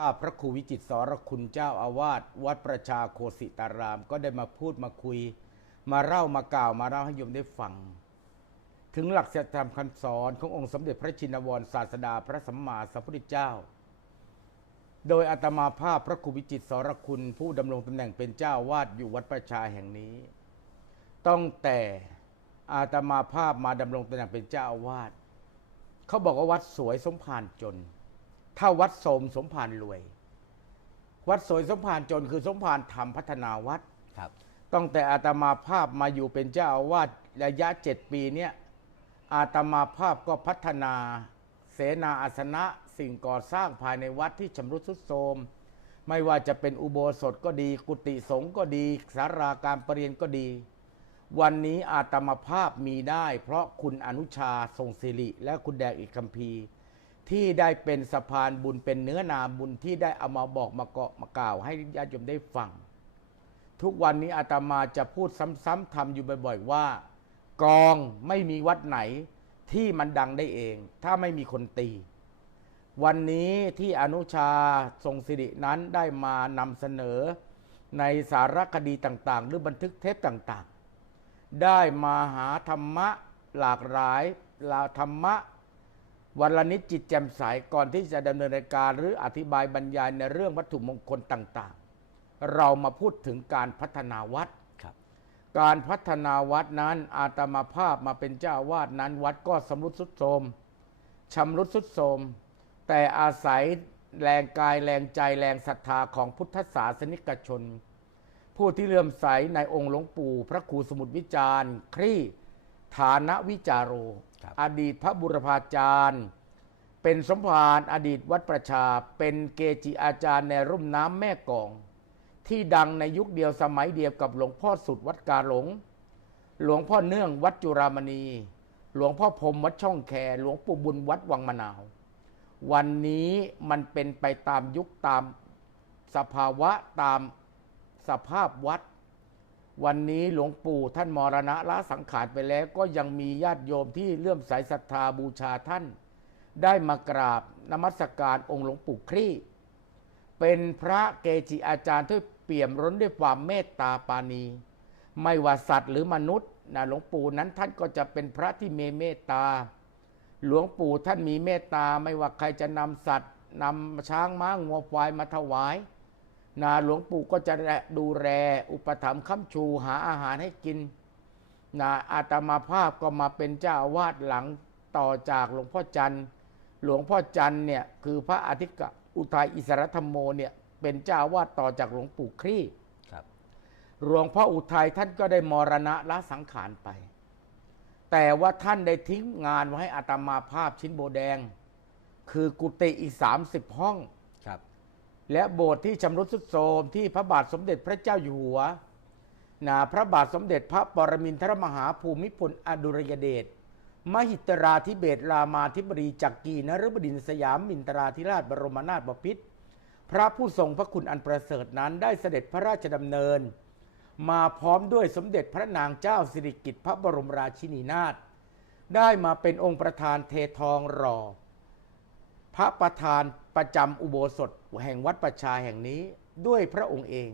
ข้าพระครูวิจิตสรคุณเจ้าอาวาสวัดประชาโคสิตาราม ก็ได้มาพูดมาคุย มาเล่ามากล่าวมาเล่าให้โยมได้ฟัง ถึงหลักศีลธรรมคำสอนขององค์สมเด็จพระชินวรศาสดาพระสัมมาสัมพุทธเจ้า โดยอาตมาภาพพระครูวิจิตสรคุณผู้ดำรงตำแหน่งเป็นเจ้าวาดอยู่วัดประชาแห่งนี้ ต้องแต่อาตมาภาพมาดำรงตำแหน่งเป็นเจ้าอาวาสเขาบอกว่าวัดสวยสมภารจน ถ้าวัดโสมสมภารรวย วัดสวยสมภารจนคือสมภารทำพัฒนาวัดครับ ตั้งแต่อาตมาภาพมาอยู่เป็นเจ้าอาวาสระยะเจ็ดปีเนี่ยอาตมาภาพก็พัฒนาเสนาอาสนะสิ่งก่อสร้างภายในวัดที่ชำรุดทรุดโทรมไม่ว่าจะเป็นอุโบสถก็ดี กุฏิสงฆ์ก็ดีสาราการประเรียนก็ดี วันนี้อาตมาภาพมีได้ เพราะคุณอนุชาทรงศิริ และคุณแดงอิกคัมพีร์ ที่ได้เป็นสะพานบุญเป็นเนื้อนาบุญที่ได้เอามาบอกมาเกาะมากล่าว ให้ญาติโยมได้ฟัง ทุกวันนี้อาตมาจะพูดซ้ำๆทำอยู่บ่อย ๆ ว่า กองไม่มีวัดไหนที่มันดังได้เอง ถ้าไม่มีคนตี วันนี้ที่อนุชาทรงสิรินั้นได้มานำเสนอ ในสารคดีต่างๆ หรือบันทึกเทปต่างๆ ได้มาหาธรรมะหลากหลายลาธรรมะ วันละนิดจิตแจ่มใสก่อนที่จะดำเนินรายการหรืออธิบายบรรยายในเรื่องวัตถุมงคลต่างๆ เรามาพูดถึงการพัฒนาวัดครับการพัฒนาวัดนั้นอาตมาภาพมาเป็นเจ้าอาวาดนั้น วัดก็สำรุดสุดโทรมชำรุดสุดโทรมแต่อาศัยแรงกายแรงใจแรงศรัทธาของพุทธศาสนิกชน ผู้ที่เลื่อมใสในองค์หลวงปู่ พระครูสมุทรวิจารณ์ ครี่ ฐานะวิจาโรครับ อดีตพระบุรพาจารย์ เป็นสมภารอดีตวัดประชา เป็นเกจิอาจารย์ในร่มน้ำแม่กอง ที่ดังในยุคเดียวสมัยเดียวกับหลวงพ่อสุดวัดกาหลง หลวงพ่อเนื่องวัดจุรามณี หลวงพ่อพรมวัดช่องแค หลวงปู่บุญวัดวังมะนาว วันนี้มันเป็นไปตามยุคตามสภาวะตามสภาพวัด วันนี้หลวงปู่ท่านมรณะละสังขารไปแล้วก็ยังมีญาติโยมที่เลื่อมใสศรัทธาบูชาท่าน ได้มากราบนมัสการองค์หลวงปู่ครี่ เป็นพระเกจิอาจารย์ที่เปี่ยมร้นด้วยความเมตตาปาณีไม่ว่าสัตว์หรือมนุษย์นะหลวงปู่นั้นท่านก็จะเป็นพระที่มีเมตตา หลวงปู่ท่านมีเมตตาไม่ว่าใครจะนำสัตว์นำช้างม้างัวควายมาถวาย นะหลวงปู่ก็จะดูแลอุปถัมภ์ค้ำชูหาอาหารให้กินนะอาตมาภาพก็มาเป็นเจ้าอาวาสหลังต่อจากหลวงพ่อจันทร์ หลวงพ่อจันทร์เนี่ยคือพระอธิกะอุทัยอิสรธรรมโมเนี่ยเป็นเจ้าอาวาสต่อจากหลวงปู่ครี่ครับหลวงพ่ออุทัยท่านก็ได้มรณะละสังขารไป แต่ว่าท่านได้ทิ้งงานไว้ให้อาตมาภาพชิ้นโบแดง คือกุฏิอีก30ห้องครับ และโบสถ์ที่ชำรุดทรุดโทรมที่พระบาทสมเด็จพระเจ้าอยู่หัวนะพระบาทสมเด็จพระปรมินทรมหาภูมิพลอดุลยเดชมหิตราธิเบศรามาธิบดีจักรีนฤบดินสยามมินตราธิราชบรมนาถบพิตรพระผู้ทรงพระคุณอันประเสริฐนั้นได้เสด็จพระราชดำเนิน มาพร้อมด้วยสมเด็จพระนางเจ้าสิริกิติ์พระบรมราชินีนาถได้มาเป็นองค์ประธานเททองรอ พระประธานประจำอุโบสถแห่งวัดประชาแห่งนี้ด้วยพระองค์เอง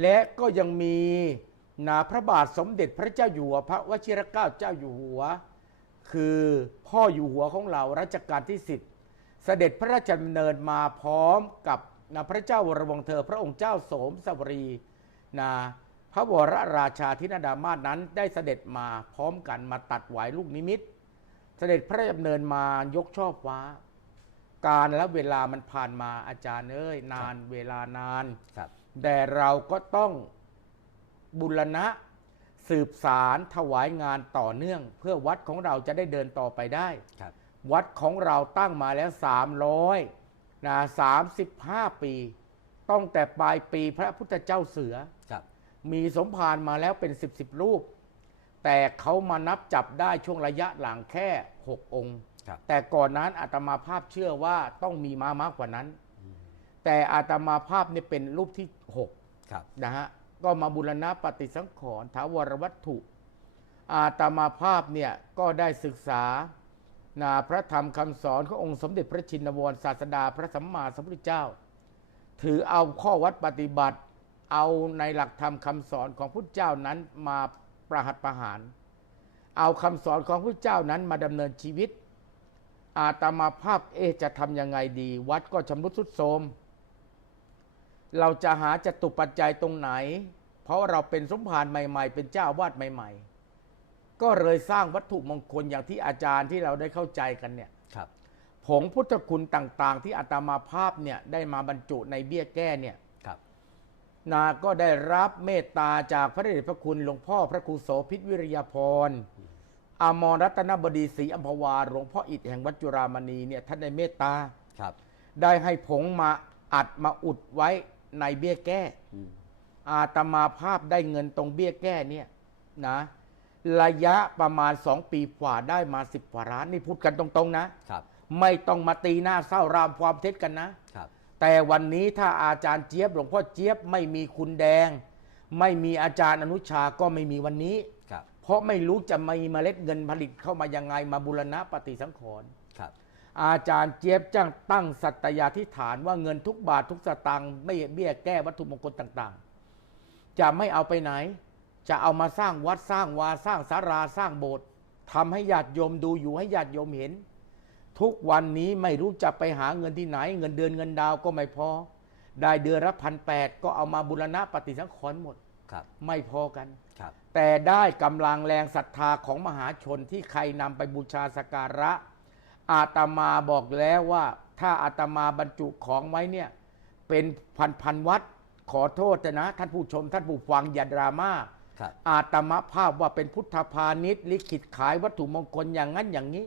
และก็ยังมีนาพระบาทสมเด็จพระเจ้าอยู่หัวพระวชิรเกล้าเจ้าอยู่หัว คือพ่ออยู่หัวของเรารัชกาลที่สิบเสด็จพระราชดำเนินมาพร้อมกับนะพระเจ้าวรวงเธอพระองค์เจ้าโสมสวรีนะพระวรราชาธินดามาศนั้นได้เสด็จมาพร้อมกันมาตัดไหวายลูกนิมิต เสด็จพระราชดำเนินมายกช่อฟ้า การและเวลามันผ่านมาอาจารย์เอ้ยนานเวลานาน ครับ แต่เราก็ต้องบุรณะสืบสารถวายงานต่อเนื่อง เพื่อวัดของเราจะได้เดินต่อไปได้ ครับ วัดของเราตั้งมาแล้ว 300นะ35 ปี ต้องแต่ปลายปีพระพุทธเจ้าเสือ ครับ มีสมภารมาแล้วเป็น10บสรูป แต่เขามานับจับได้ช่วงระยะหลังแค่ 6 องค์ ครับ แต่ก่อนนั้นอาตมาภาพเชื่อว่าต้องมีมามากกว่านั้น แต่อาตมาภาพเนี่ยเป็นรูปที่6ครับนะฮะ ก็มาบูรณะปฏิสังขรณ์ถาวรวัตถุ อาตมาภาพเนี่ย ก็ได้ศึกษานาพระธรรมคำสอนขององค์สมเด็จพระชินวรศาสดาพระสัมมาสัมพุทธเจ้า ถือเอาข้อวัดปฏิบัติ เอาในหลักธรรมคำสอนของพุทธเจ้านั้นมา ประหัตประหาร เอาคำสอนของพุทธเจ้านั้นมาดำเนินชีวิต อาตมาภาพเอะจะทำยังไงดี วัดก็ชำรุดทรุดโทรมเราจะหาจตุปัจจัยตรงไหน เพราะเราเป็นสมภารใหม่ ๆ เป็นเจ้าอาวาดใหม่ ๆ ก็เลยสร้างวัตถุมงคลอย่างที่อาจารย์ที่เราได้เข้าใจกันเนี่ยครับผงพุทธคุณต่าง ๆ ที่อาตมาภาพเนี่ยได้มาบรรจุในเบี้ยแก้เนี่ยครับ นาก็ได้รับเมตตาจากพระเดชพระคุณหลวงพ่อพระครูโสพิษวิริยพรอามรรัตนบดีศรีอัมพวาหลวงพ่ออิฐแห่งวัดจุรามณีเนี่ยท่านได้เมตตาครับ ได้ให้ผงมาอัดมาอุดไว้ในเบี้ยแก้อืมอาตมาภาพได้เงินตรงเบี้ยแก้เนี่ยนะ ระยะประมาณสองปีกว่าได้มาสิบกว่าล้านนี่พูดกันตรงๆ นะครับ ไม่ต้องมาตีหน้าเศร้ารามความเท็จกันนะครับ แต่วันนี้ถ้าอาจารย์เจี๊ยบหลวงพ่อเจี๊ยบไม่มีคุณแดง ไม่มีอาจารย์อนุชาก็ไม่มีวันนี้ ครับ เพราะไม่รู้จะมีเมล็ดเงินผลิตเข้ามายังไงมาบุรณะปฏิสังขรณ์ครับ อาจารย์เจี๊ยบจ้างตั้งสัตยาธิฐานว่าเงินทุกบาททุกสตางค์ไม่เบี้ยแก้วัตถุมงคลต่างๆ จะไม่เอาไปไหน จะเอามาสร้างวัดสร้างวาสร้างศาลาสร้างโบสถ์ทำให้ญาติโยมดูอยู่ให้ญาติโยมเห็น ทุกวันนี้ไม่รู้จะไปหาเงินที่ไหน เงินเดือนเงินดาวก็ไม่พอ ได้เดือนละพันแปดก็เอามาบุรณะปฏิสังขรณ์หมดครับไม่พอกัน ครับ แต่ได้กำลังแรงศรัทธาของมหาชนที่ใครนำไปบูชาสกการะ อาตมาบอกแล้วว่าถ้าอาตมาบรรจุของไว้เนี่ย เป็นพันพันๆวัด ขอโทษนะ ท่านผู้ชม ท่านผู้ฟังอย่าดราม่าครับ อาตมาภาพว่าเป็นพุทธพาณิชย์ลิขิตขายวัตถุมงคลอย่างนั้นอย่างนี้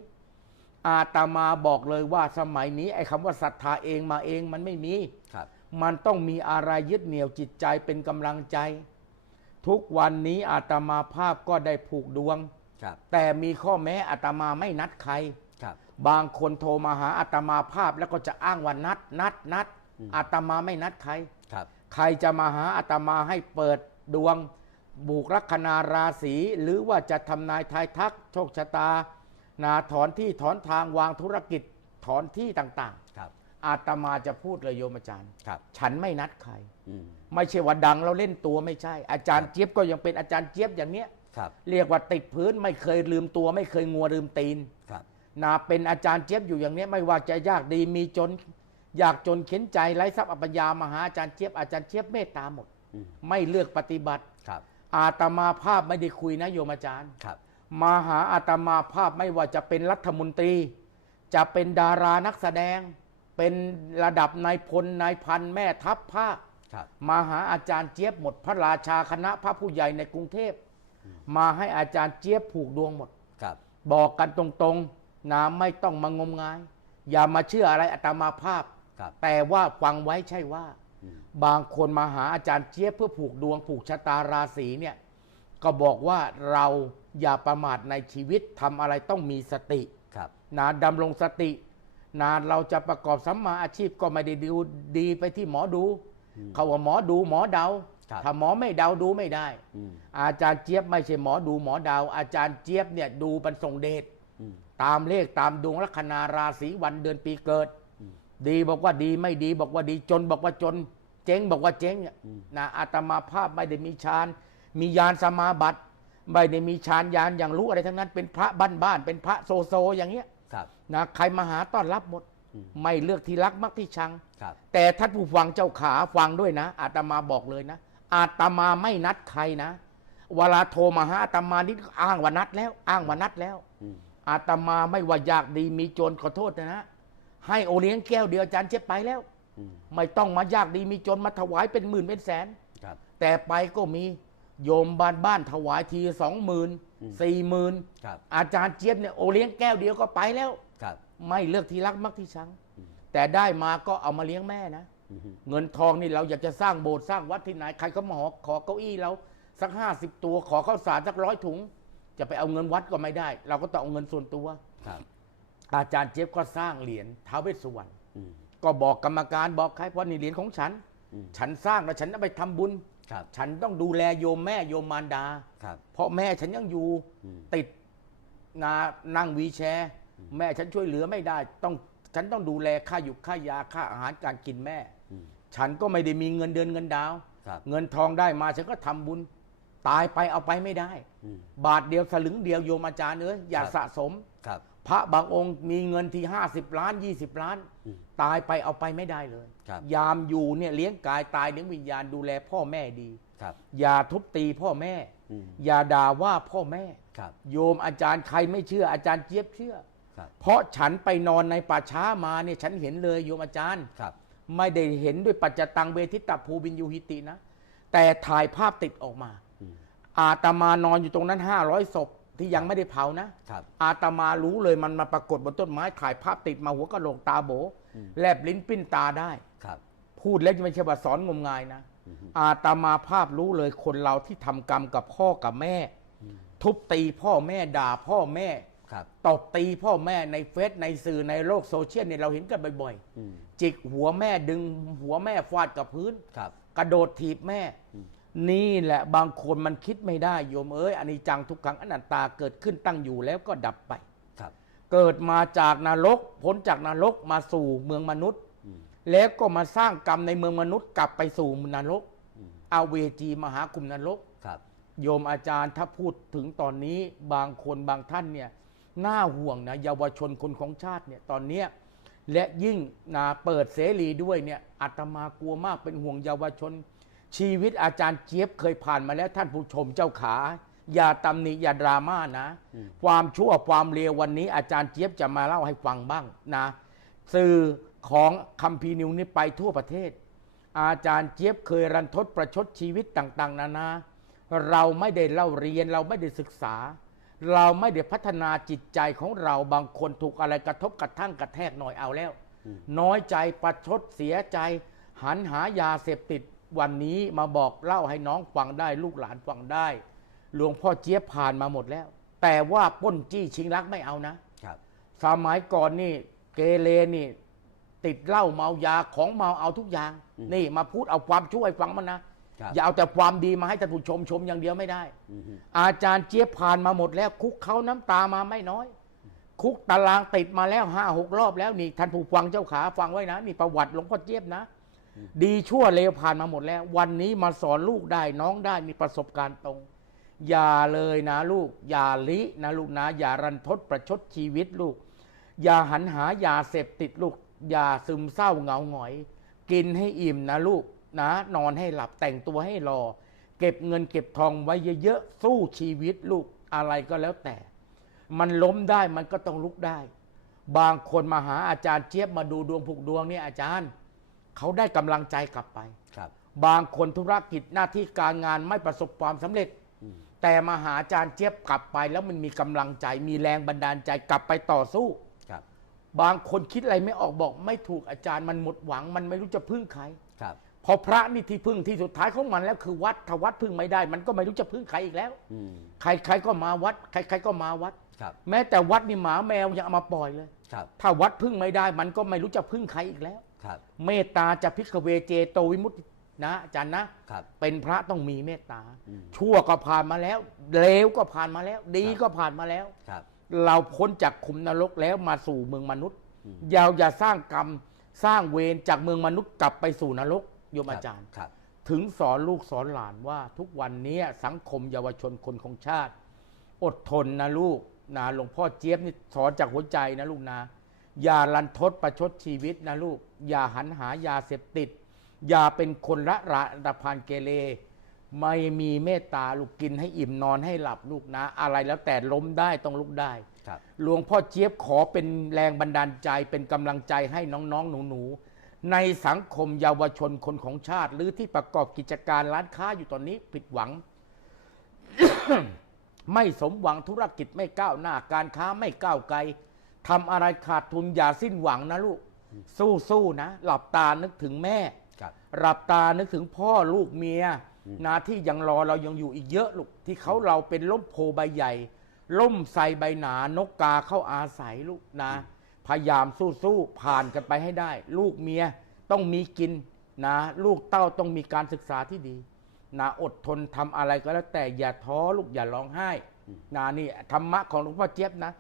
อาตมาบอกเลยว่าสมัยนี้ไอ้คำว่าศรัทธาเองมาเองมันไม่มี ครับ มันต้องมีอะไรยึดเหนี่ยวจิตใจเป็นกำลังใจ ทุกวันนี้อาตมาภาพก็ได้ผูกดวง ครับ แต่มีข้อแม้อาตมาไม่นัดใคร ครับ บางคนโทรมาหาอาตมาภาพแล้วก็จะอ้างว่านัด นัดนัดอืม อาตมาไม่นัดใคร ครับ ใครจะมาหาอาตมาให้เปิดดวง บุกลัคนาราศีหรือว่าจะทำนายทายทักโชคชะตา นาถอนที่ถอนทางวางธุรกิจถอนที่ต่างครับ ๆ อาตมาจะพูดเลยโยมอาจารย์ ครับ ฉันไม่นัดใคร อืม ไม่ใช่ว่าดังแล้วเล่นตัวไม่ใช่ อาจารย์เจี๊ยบก็ยังเป็นอาจารย์เจี๊ยบอย่างเนี้ย ครับ เรียกว่าติดพื้นไม่เคยลืมตัว ไม่เคยงัวลืมตีนครับนาเป็นอาจารย์เจี๊ยบอยู่อย่างเนี้ยไม่ว่าจะยากดีมีจน อยากจนเข็นใจไร้ทรัพย์อัปญญามาหาอาจารย์เจี๊ยบอาจารย์เจี๊ยบเมตตาหมด อืม ไม่เลือกปฏิบัติ ครับ อาตมาภาพไม่ได้คุยนะโยมอาจารย์ ครับ มาหาอาตมาภาพไม่ว่าจะเป็นรัฐมนตรี จะเป็นดารานักแสดง เป็นระดับนายพลนายพันแม่ทัพภาคครับมาหาอาจารย์เจี๊ยบหมดพระราชาคณะพระผู้ใหญ่ในกรุงเทพ มาให้อาจารย์เจี๊ยบผูกดวงหมดครับบอกกันตรงๆนะไม่ต้องมางมงาย อย่ามาเชื่ออะไรอาตมาภาพครับแต่ว่าฟังไว้ใช่ว่าอืมบางคนมาหาอาจารย์เจี๊ยบเพื่อผูกดวงผูกชะตาราศีเนี่ย ก็บอกว่าเรา อย่าประมาทในชีวิตทำอะไรต้องมีสติครับ นะดำรงสตินะเราจะประกอบสัมมาอาชีพก็ไม่ได้ดูดีไปที่หมอดู อืม เขาว่าหมอดูหมอเดา ครับ ถ้าหมอไม่เดาดูไม่ได้ อืมอาจารย์เจี๊ยบไม่ใช่หมอดูหมอเดา อาจารย์เจี๊ยบเนี่ยดูบรรทรงเดชอืม ตามเลขตามดวงลัคนาราศีวันเดือนปีเกิด อืม ดีบอกว่าดีไม่ดีบอกว่าดีจนบอกว่าจน เจ๊งบอกว่าเจ๊งอะอืม นะอาตมาภาพไม่ได้มีฌานมียานสมาบัติ ไม่ได้มีฌานยานอย่างรู้อะไรทั้งนั้น เป็นพระบ้านบ้านๆเป็นพระโซโซอย่างเงี้ยครับนะใครมาหาต้อนรับหมดอืมไม่เลือกที่รักมักที่ชัง ครับ แต่ท่านผู้ฟังเจ้าขาฟังด้วยนะ อาตมาบอกเลยนะ อาตมาไม่นัดใครนะ เวลาโทรมาหาอาตมานี่อ้างว่านัดแล้ว อ้างว่านัดแล้วอืมอาตมาไม่ว่าอยากดีมีจนขอโทษนะฮะให้โอเลี้ยงแก้วเดียวอาจารย์เช็ดไปแล้วอืมไม่ต้องมายากดีมีจนมาถวายเป็นหมื่นเป็นแสน ครับ แต่ไปก็มี โยมบ้านบ้านถวายทีสองหมื่นอืมสี่หมื่นครับอาจารย์เจี๊ยบเนี่ยโอเลี้ยงแก้วเดียวก็ไปแล้ว ครับ ไม่เลือกที่รักมักที่ชังอืมแต่ได้มาก็เอามาเลี้ยงแม่นะอืมเงินทองนี่เราอยากจะสร้างโบสถ์สร้างวัดที่ไหนใครก็มาขอขอเก้าอี้เราสักห้าสิบตัวขอข้าวสารสักร้อยถุง จะไปเอาเงินวัดก็ไม่ได้ เราก็ต้องเอาเงินส่วนตัวครับ อาจารย์เจี๊ยบก็สร้างเหรียญท้าวเวสสุวรรณอืมก็บอกกรรมการบอกใครว่านี่เหรียญของฉันอืมฉันสร้างแล้วฉันเอาไปทำบุญ ครับฉันต้องดูแลโยมแม่โยมมารดา ครับ เพราะแม่ฉันยังอยู่อืม ติดนานั่งวีลแชร์แม่ฉันช่วยเหลือไม่ได้ ต้องฉันต้องดูแลค่าอยู่ค่ายาค่าอาหารการกินแม่ อืมฉันก็ไม่ได้มีเงินเดือนเงินดาว ครับเงินทองได้มาฉันก็ทำบุญ ตายไปเอาไปไม่ได้ อืม บาทเดียวสลึงเดียวโยมอาจารย์เอ้ยอย่าครับ สะสม ครับ พระบางองค์มีเงินที่ 50 ล้าน 20 ล้าน อืม ตายไปเอาไปไม่ได้เลย ครับ ยามอยู่เนี่ยเลี้ยงกายตายเลี้ยงวิญญาณดูแลพ่อแม่ดี ครับ อย่าทุบตีพ่อแม่ อืม อย่าด่าว่าพ่อแม่ ครับ โยมอาจารย์ใครไม่เชื่ออาจารย์เจี๊ยบเชื่อ ครับ เพราะฉันไปนอนในป่าช้ามาเนี่ยฉันเห็นเลยโยมอาจารย์ ครับ ไม่ได้เห็นด้วยปัจจตังเวทิตาภูบินยูหิตินะ แต่ถ่ายภาพติดออกมา อืม อาตมานอนอยู่ตรงนั้น 500ศพที่ยังไม่ได้เผานะ ครับ อาตมารู้เลยมันมาปรากฏบนต้นไม้ถ่ายภาพติดมาหัวกะโหลกตาโบอืม แลบลิ้นปิ้นตาได้ครับ พูดแล้วไม่ใช่ว่าสอนงมงายนะอืมอาตมาภาพรู้เลยคนเราที่ทำกรรมกับพ่อกับแม่อืมทุบตีพ่อแม่ด่าพ่อแม่ครับตบตีพ่อแม่ในเฟซในสื่อในโลกโซเชียลเนี่ยเราเห็นกันบ่อยอืมๆจิกหัวแม่ดึงหัวแม่ฟาดกับพื้นครับ กระโดดถีบแม่อืมนี่แหละบางคนมันคิดไม่ได้โยมเอ้ยอันนี้จังทุกขังอนัตตาเกิดขึ้นตั้งอยู่แล้วก็ดับไปครับ เกิดมาจากนรกพ้นจากนรกมาสู่เมืองมนุษย์อืมแล้วก็มาสร้างกรรมในเมืองมนุษย์กลับไปสู่นรกอืมเอาเวจีมหาคุมนรกครับ โยมอาจารย์ถ้าพูดถึงตอนนี้บางคนบางท่านเนี่ยน่าห่วงนะเยาวชนคนของชาติเนี่ยตอนเนี้ยและยิ่งนาเปิดเสรีด้วยเนี่ยอาตมากลัวมากเป็นห่วงเยาวชน ชีวิตอาจารย์เจี๊ยบเคยผ่านมาแล้วท่านผู้ชมเจ้าขา อย่าตำหนิอย่าดราม่านะอืมความชั่วความเลววันนี้อาจารย์เจี๊ยบจะมาเล่าให้ฟังบ้างนะ สื่อของคัมภีร์นิวนี้ไปทั่วประเทศ อาจารย์เจี๊ยบเคยรันทดประชดชีวิตต่าง ๆ นานา เราไม่ได้เล่าเรียนเราไม่ได้ศึกษา เราไม่ได้พัฒนาจิตใจของเราบางคนถูกอะไรกระทบกระทั่งกระแทกหน่อยเอาแล้วอืมน้อยใจประชดเสียใจ หันหายาเสพติดวันนี้มาบอกเล่าให้น้องฟังได้ ลูกหลานฟังได้ หลวงพ่อเจี๊ยบผ่านมาหมดแล้ว แต่ว่าปล้นจี้ชิงรักไม่เอานะครับ สมัยก่อนนี่เกเรนี่ ติดเหล้าเมายาของเมาเอาทุกอย่างนี่มาพูดเอาความช่วยฟังมันนะ ครับอย่าเอาแต่ความดีมาให้ท่านผู้ชมชมอย่างเดียวไม่ได้ อืมอาจารย์เจี๊ยบผ่านมาหมดแล้ว คุกเขาน้ำตามาไม่น้อย คุกตารางติดมาแล้วห้าหกรอบแล้วนี่ท่านผู้ฟังเจ้าขาฟังไว้นะนี่ประวัติหลวงพ่อเจี๊ยบนะ ดีชั่วเลวผ่านมาหมดแล้ว วันนี้มาสอนลูกได้น้องได้มีประสบการณ์ตรง อย่าเลยนะลูก อย่าลินะลูกนะ อย่ารันทดประชดชีวิตลูก อย่าหันหายาเสพติดลูก อย่าซึมเศร้าเหงาหงอย กินให้อิ่มนะลูกนะ นอนให้หลับแต่งตัวให้รอ เก็บเงินเก็บทองไว้เยอะๆสู้ชีวิตลูกอะไรก็แล้วแต่ มันล้มได้มันก็ต้องลุกได้ บางคนมาหาอาจารย์เจี๊ยบมาดูดวงผูกดวงเนี่ยอาจารย์ เขาได้กำลังใจกลับไปครับ บางคนธุรกิจหน้าที่การงานไม่ประสบความสำเร็จอืม แต่มาหาอาจารย์เจี๊ยบกลับไปแล้วมันมีกำลังใจ มีแรงบันดาลใจกลับไปต่อสู้ ครับ บางคนคิดอะไรไม่ออกบอก ไม่ถูกอาจารย์มันหมดหวัง มันไม่รู้จะพึ่งใคร ครับ พอพระนี่ที่พึ่งที่สุดท้ายของมันแล้วคือวัดถ้าวัดพึ่งไม่ได้ มันก็ไม่รู้จะพึ่งใครอีกแล้ว อืม ใครใครก็มาวัด ใครใครก็มาวัด ครับ แม้แต่วัดนี่หมาแมวยังเอามาปล่อยเลย ครับ ถ้าวัดพึ่งไม่ได้ มันก็ไม่รู้จะพึ่งใครอีกแล้ว ครับ เมตตาจะพิกเวเจโตวิมุตติ นะอาจารย์นะครับ เป็นพระต้องมีเมตตา อืม ชั่วก็ผ่านมาแล้วเลวก็ผ่านมาแล้ว ดีก็ผ่านมาแล้ว ครับ เราพ้นจากขุมนรกแล้วมาสู่เมืองมนุษย์อืม อย่าอย่าสร้างกรรมสร้างเวรจากเมืองมนุษย์กลับไปสู่นรกโยมอาจารย์ ครับ ถึงสอนลูกสอนหลานว่าทุกวันนี้สังคมเยาวชนคนของชาติ อดทนนะลูกนะหลวงพ่อเจี๊ยบนี่สอนจากหัวใจนะลูกนะ อย่าลันทดประชดชีวิตนะลูก อย่าหันหายาเสพติด อย่าเป็นคนละระดับพานเกเรไม่มีเมตตาลูกกินให้อิ่มนอนให้หลับลูกนะ อะไรแล้วแต่ล้มได้ต้องลุกได้ครับหลวงพ่อเจี๊ยบขอเป็นแรงบันดาลใจเป็นกำลังใจให้น้องๆหนูๆในสังคมเยาวชนคนของชาติ หรือที่ประกอบกิจการร้านค้าอยู่ตอนนี้ผิดหวัง ไม่สมหวังธุรกิจไม่ก้าวหน้า การค้าไม่ก้าวไกลทำอะไรขาดทุนอย่าสิ้นหวังนะลูก สู้ๆนะ หลับตานึกถึงแม่ครับ หลับตานึกถึงพ่อลูกเมียอืมนะที่ยังรอเรายังอยู่อีกเยอะลูกที่เขาเราเป็นล่มโพใบใหญ่ ล่มใสใบหนานกกาเข้าอาศัยลูกนะ พยายามสู้ๆผ่านกันไปให้ได้ ลูกเมียต้องมีกินนะ ลูกเต้าต้องมีการศึกษาที่ดีนะอดทนทำอะไรก็แล้วแต่อย่าท้อลูกอย่าร้องไห้นะนี่ธรรมะของหลวงพ่อเจี๊ยบนะ